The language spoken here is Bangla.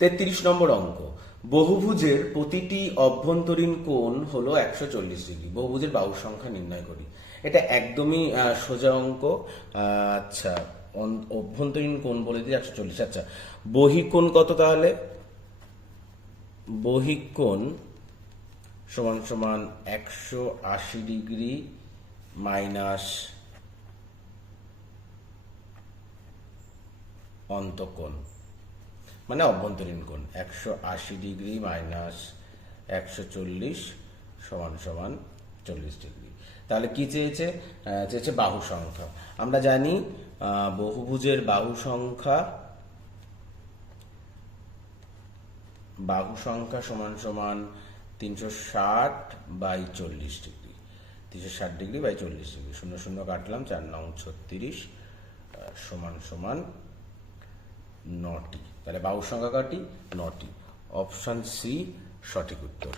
33 নম্বর অঙ্ক, বহুভুজের প্রতিটি অভ্যন্তরীণ কোণ হলো 140 ডিগ্রি, বহুভুজের বাহু সংখ্যা নির্ণয় করি। এটা একদমই সোজা অঙ্ক। আচ্ছা, অভ্যন্তরীণ কোণ বলে দিই 140। আচ্ছা, বহিঃকোণ কত তাহলে? বহিঃকোণ সমান সমান 180 ডিগ্রি মাইনাস অন্তঃকোণ, মানে অভ্যন্তরীণ কোণ। 180 ডিগ্রি মাইনাস 140 সমান সমান 40 ডিগ্রি। তাহলে কি চেয়েছে? চেয়েছে বাহু সংখ্যা। আমরা জানি বহুভুজের বাহু সংখ্যা সমান সমান 360 by 40 degree. 360 degree by 40 degree, 0 0 কাটলাম, 4 9 36 সমান সমান 9টি। তাহলে বাহু সংখ্যা কটি? 9টি। অপশন সি সঠিক উত্তর।